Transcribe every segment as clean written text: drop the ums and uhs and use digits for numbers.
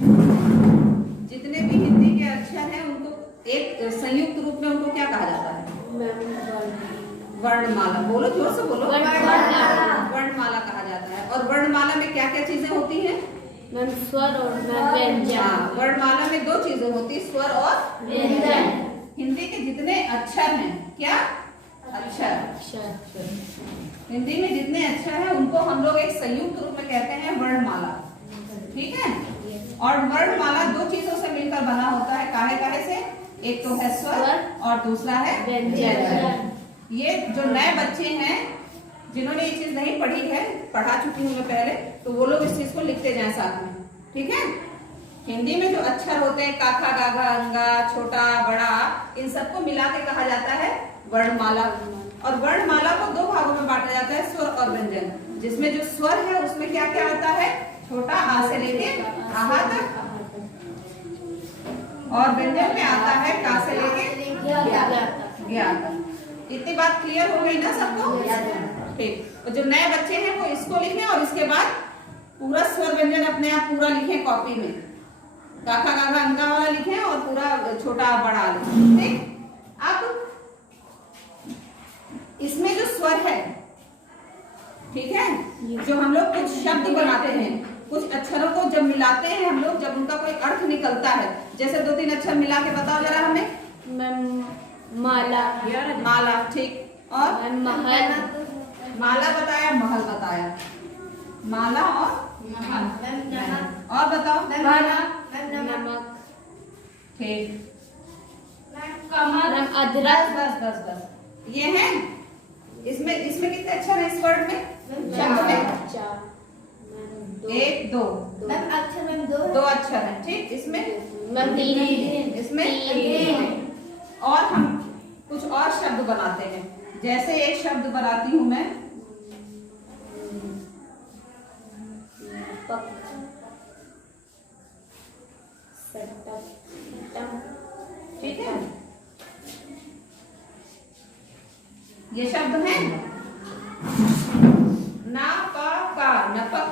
जितने भी हिंदी के अक्षर हैं उनको एक संयुक्त रूप में उनको क्या कहा जाता है? वर्णमाला। बोलो, जोर से बोलो। वर्णमाला कहा जाता है। और वर्णमाला में क्या क्या चीजें होती हैं? स्वर और व्यंजन। वर्णमाला में दो चीजें होती, स्वर और व्यंजन। हिंदी के जितने अक्षर हैं, क्या अक्षर, हिंदी में जितने अक्षर हैं उनको हम लोग एक संयुक्त रूप में कहते हैं वर्णमाला। ठीक है। और वर्णमाला दो चीजों से मिलकर बना होता है। काहे काहे से? एक तो है स्वर और दूसरा है व्यंजन। ये जो नए बच्चे हैं जिन्होंने ये चीज नहीं पढ़ी है, पढ़ा चुकी हूँ मैं पहले, तो वो लोग इस चीज को लिखते जाएं साथ में। ठीक है। हिंदी में जो अक्षर होते हैं काखा गाघा अंगा छोटा बड़ा, इन सबको मिला के कहा जाता है वर्णमाला। और वर्णमाला को दो भागों में बांटा जाता है, स्वर और व्यंजन। जिसमें जो स्वर है उसमें क्या क्या आता है? छोटा आ से लेके आहा तक, और व्यंजन में आता है का से लेके ज्ञा तक। इतनी बात क्लियर हो गई ना सबको? ठीक। और जो नए बच्चे हैं वो इसको लिखें और इसके बाद पूरा स्वर व्यंजन अपने आप पूरा लिखें कॉपी में। काका गाघा अंका वाला लिखें और पूरा छोटा बड़ा लिखें। ठीक। अब इसमें जो स्वर है, ठीक है, जो हम लोग कुछ शब्द बनाते हैं, कुछ अक्षरों को जब मिलाते हैं हम लोग, जब उनका कोई अर्थ निकलता है, जैसे दो तीन अक्षर मिला के बताओ जरा हमें। माला। माला, ठीक। और महल। माला बताया, महल बताया, माला और और बताओ। नमक। ठीक। अदरक। बस बस बस ये है। इसमें कितने अक्षर हैं इस वर्ड में? शब्द में 1 2 दो अक्षर हैं। ठीक। इसमें 3। इसमें 3। और हम कुछ और शब्द बनाते हैं। जैसे एक शब्द बनाती हूं मैं, ठीक है। ये शब्द है ना पा का नपक,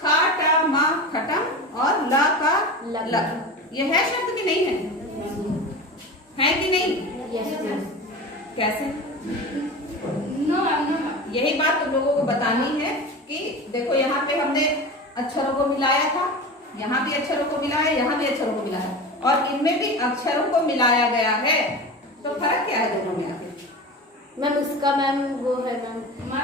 खा टा मा खटम और ला का लक। ये है शब्द की नहीं है कि नहीं? कैसे? यही बात तुम लोगों को बतानी है कि देखो यहाँ पे हमने अक्षरों को मिलाया था, यहाँ भी अक्षरों को मिलाया, यहाँ भी अक्षरों को मिलाया, और इनमें भी अक्षरों को मिलाया गया है। तो फर्क क्या है दोनों में आगे? मैम उसका मैम वो है मैम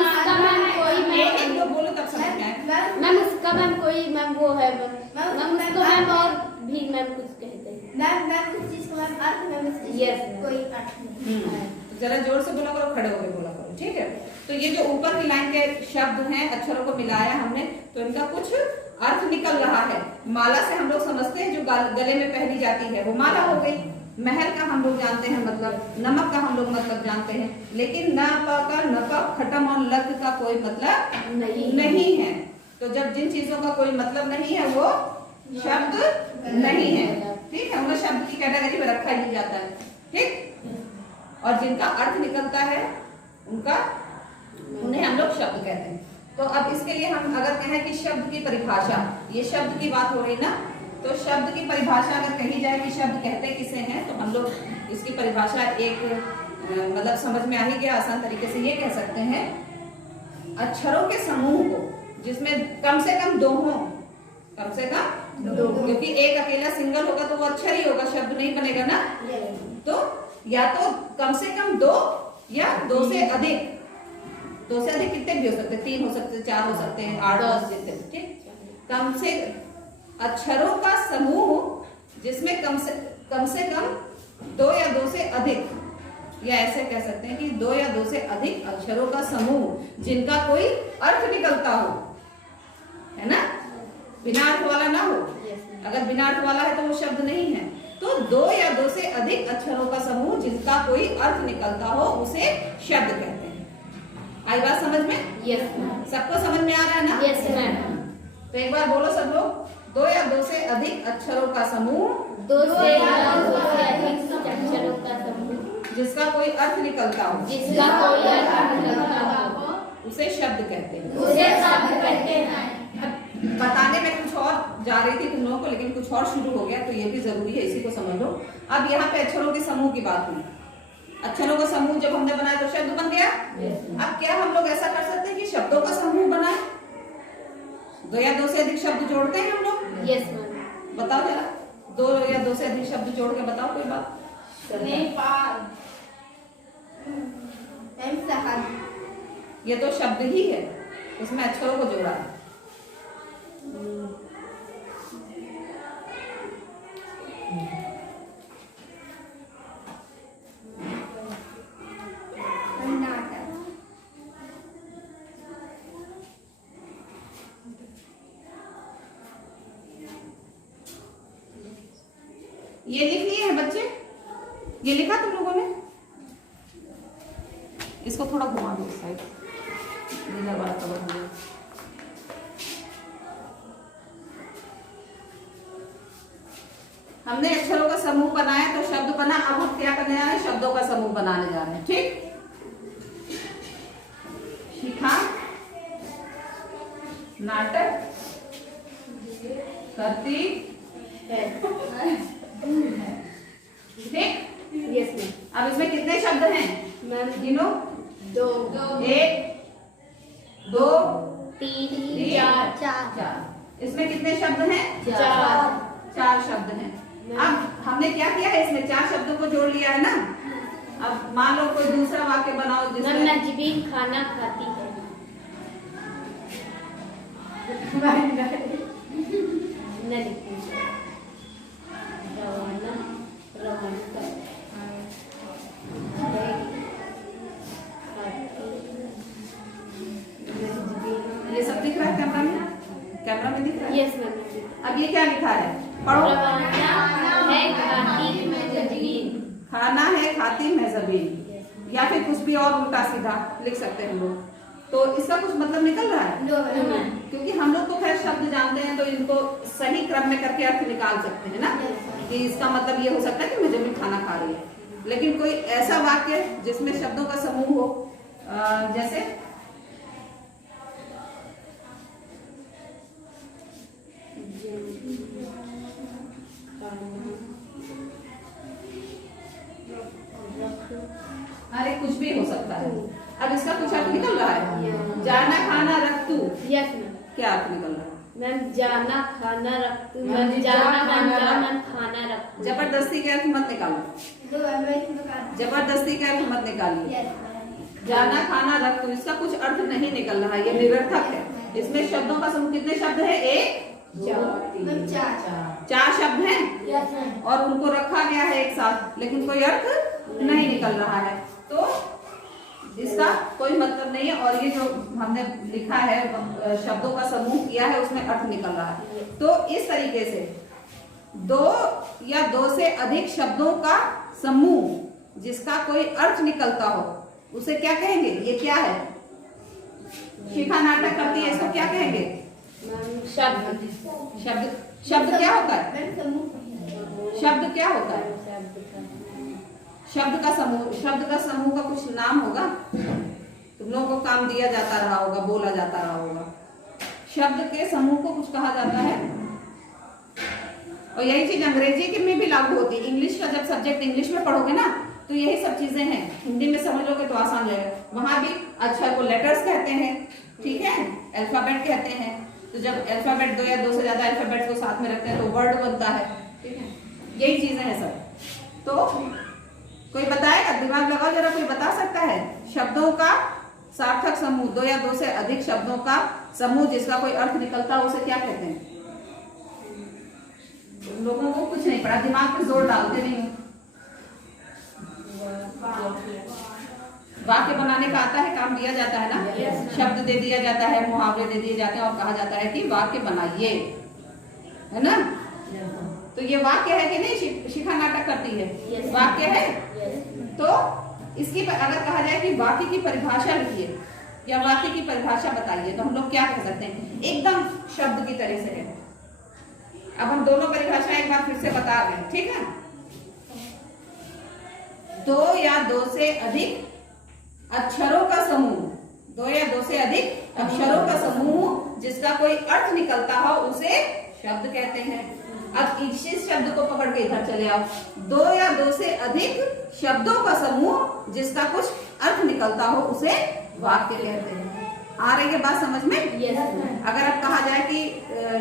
उसका मैम कोई एक दो बोलो तब समझ में आए। मैम उसका मैम कोई मैम वो है मैम उसको मैम और भी मैम कुछ कहते हैं मैम कुछ चीज को मैम अर्थ मैम यस कोई अर्थ नहीं। जरा जोर से बोला करो, खड़े होकर बोला करो। ठीक है। तो ये जो ऊपर की लाइन के शब्द हैं, अक्षरों को मिलाया हमने, तो इनका कुछ अर्थ निकल रहा है। माला से हम लोग समझते हैं जो गले में पहनी जाती है वो माला हो गई। महल का हम लोग जानते हैं मतलब, नमक का हम लोग मतलब जानते हैं, लेकिन न प का नपक खटम और लक का कोई मतलब नहीं है। तो जब जिन चीजों का कोई मतलब नहीं है वो शब्द नहीं है। ठीक है। उन्हें शब्द की कैटेगरी में रखा ही जाता है। ठीक। और जिनका अर्थ निकलता है उन्हें हम लोग शब्द कहते हैं। तो अब इसके लिए हम अगर कहें कि शब्द की परिभाषा, ये शब्द की बात हो रही ना, तो शब्द की परिभाषा अगर कही जाए कि शब्द कहते किसे हैं, तो हम लोग इसकी परिभाषा एक मतलब समझ में आ ही गया, आसान तरीके से ये कह सकते हैं, अक्षरों के समूह को जिसमें कम से कम दो हो, कम से कम दो, क्योंकि एक अकेला सिंगल होगा तो वो अक्षर ही होगा, शब्द नहीं बनेगा ना। तो या तो कम से कम दो या दो से अधिक। दो से अधिक कितने भी हो सकते हैं, 3 हो सकते हैं, 4 हो सकते हैं, 8 10 जितने। ठीक। कम से अक्षरों का समूह जिसमें कम से कम 2 या 2 से अधिक, या ऐसे कह सकते हैं कि 2 या 2 से अधिक अक्षरों का समूह जिनका कोई अर्थ निकलता हो, है ना, बिना अर्थ वाला ना हो। अगर बिना अर्थ वाला है तो वो शब्द नहीं है। तो 2 या 2 से अधिक अक्षरों का समूह जिसका कोई अर्थ निकलता हो उसे शब्द कहते हैं। आई बात समझ में? यस। सबको समझ में आ रहा है ना? Yes ma'am. तो एक बार बोलो सब लोग, 2 या 2 से अधिक अक्षरों का समूह, 2 से अधिक अक्षरों का समूह जिसका कोई अर्थ निकलता हो, जिसका कोई अर्थ निकलता हो उसे शब्द कहते हैं। उसे शब्द कहते हैं। बताने में कुछ और जा रही थी तुम लोगों को, लेकिन कुछ और शुरू हो गया, तो ये भी जरूरी है, इसी को समझ लो। अब यहाँ पे अक्षरों के समूह की बात हुई। अक्षरों का समूह जब हमने बनाया तो शब्द बन गया। अब क्या हम लोग ऐसा कर सकते हैं कि शब्दों का समूह बनाए? दो या दो से अधिक शब्द जोड़ते हैं हम लोग? Yes ma'am. बताओ जरा, दो या दो से अधिक शब्द जोड़ के बताओ कोई बात। ये तो शब्द ही है, उसमें अक्षरों को जोड़ा है। ये लिख लिए हैं बच्चे? ये लिखा तुम लोगों ने? इसको थोड़ा घुमा दो साइड, वाला कवर हो गया। हमने अक्षरों का समूह बनाया तो शब्द बना। अब हम क्या करने जा रहे हैं? शब्दों का समूह बनाने जा रहे हैं। ठीक, शिखा नाटक करती है। ठीक, यस मैम। अब इसमें कितने शब्द हैं मैम? गिनो। दो, 1 2 3 4। इसमें कितने शब्द हैं? 4 शब्द हैं। अब हमने क्या किया है? इसमें 4 शब्दों को जोड़ लिया है ना। अब मान लो कोई दूसरा वाक्य बनाओ जिसमें नजबीन खाना खाती है। ये सब दिख रहा है कैमरा में? कैमरा में दिख रहा है? Yes ma'am. अब ये क्या लिखा है? पढ़ो। खाना है खाती मैं जबीन, या फिर कुछ भी और उल्टा सीधा लिख सकते हैं हम लोग। तो इसका कुछ मतलब निकल रहा है? क्योंकि हम लोग तो खैर शब्द जानते हैं, तो इनको सही क्रम में करके अर्थ निकाल सकते हैं ना, कि इसका मतलब ये हो सकता है कि मैं जमीन खाना खा रही है। लेकिन कोई ऐसा वाक्य जिसमें शब्दों का समूह हो, जैसे अरे कुछ भी हो सकता है। अब इसका कुछ अर्थ निकल रहा है? जाना खाना रख तू। Yes ma'am. क्या अर्थ निकल रहा है? मैम जाना खाना रख तू। मैम जाना खाना रख तू। जबरदस्ती के अर्थ मत निकालो, जबरदस्ती के अर्थ मत निकालिए। जाना खाना रख तू, इसका कुछ अर्थ नहीं निकल रहा है, ये निरर्थक है। इसमें शब्दों का समूह कितने शब्द है? 1 2 4 शब्द हैं और उनको रखा गया है एक साथ, लेकिन कोई अर्थ नहीं निकल रहा है, तो इसका कोई मतलब नहीं है। और ये जो हमने लिखा है शब्दों का समूह किया है, उसमें अर्थ निकल रहा है। तो इस तरीके से 2 या 2 से अधिक शब्दों का समूह जिसका कोई अर्थ निकलता हो, उसे क्या कहेंगे? ये क्या है? शिखा नाटक करती है, इसको क्या कहेंगे? शब्द। शब्द। शब्द क्या होता है? शब्द क्या होता है? शब्द का समूह। शब्द का समूह का कुछ नाम होगा, तुम लोगों को काम दिया जाता रहा होगा, बोला जाता रहा होगा। शब्द के समूह को कुछ कहा जाता है, और यही चीज अंग्रेजी के में भी लागू होती है। इंग्लिश का जब सब्जेक्ट इंग्लिश में पढ़ोगे ना, तो यही सब चीजें हैं। हिंदी में समझ लोगे तो आसान रहेगा। वहां भी अक्षर को लेटर्स कहते हैं, ठीक है, अल्फाबेट कहते हैं। तो जब अल्फाबेट 2 या 2 से ज्यादा अल्फाबेट्स को साथ में रखते हैं तो वर्ड बनता है, ठीक है। यही चीजें हैं सब। तो कोई बताएगा? दिमाग लगाओ जरा, कोई बता सकता है? शब्दों का सार्थक समूह, 2 या 2 से अधिक शब्दों का समूह जिसका कोई अर्थ निकलता है, उसे क्या कहते हैं? लोगों को कुछ नहीं पड़ा, दिमाग पे जोर डालते नहीं हो। वाक्य बनाने का आता है, काम दिया जाता है ना, शब्द दे दिया जाता है, मुहावरे दे दिए जाते हैं और कहा जाता है कि वाक्य बनाइए, है ना। तो ये वाक्य है कि नहीं? शिखा नाटक करती है, वाक्य है। तो इसकी अगर कहा जाए कि वाक्य की परिभाषा लिखिए या वाक्य की परिभाषा बताइए, तो हम लोग क्या कह सकते हैं? एकदम शब्द की तरह से है। अब हम दोनों परिभाषा एक बार फिर से बता रहे हैं, ठीक है। 2 या 2 से अधिक अक्षरों का समूह, 2 या 2 से अधिक अक्षरों का समूह जिसका जिसका कोई अर्थ निकलता हो उसे शब्द कहते हैं। अब इसी शब्द को पकड़ के इधर चले आओ। दो या दो से अधिक शब्दों का समूह जिसका कुछ अर्थ निकलता हो उसे वाक्य कहते हैं। आ रही है बात समझ में? यस। अगर अब कहा जाए कि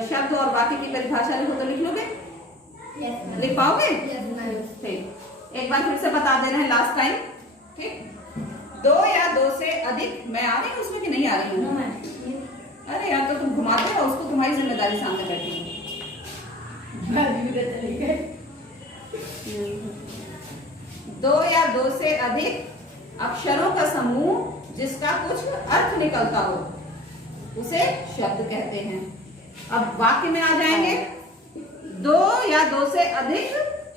शब्द और वाक्य की परिभाषा लिखो तो लिख लोगे? लिख पाओगे? ठीक, एक बार फिर से बता देना है लास्ट टाइम। ठीक, दो या दो से अधिक, मैं आ रही हूँ उसमें कि नहीं आ रही हूँ? अरे यार तो तुम घुमाते हो उसको, तुम्हारी जिम्मेदारी सामने बैठी है। दो या दो से अधिक अक्षरों का समूह जिसका कुछ अर्थ निकलता हो उसे शब्द कहते हैं। अब वाक्य में आ जाएंगे। दो या दो से अधिक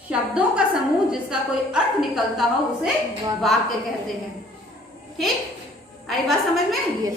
शब्दों का समूह जिसका कोई अर्थ निकलता हो उसे वाक्य कहते हैं। ठीक, आई बात समझ में? ये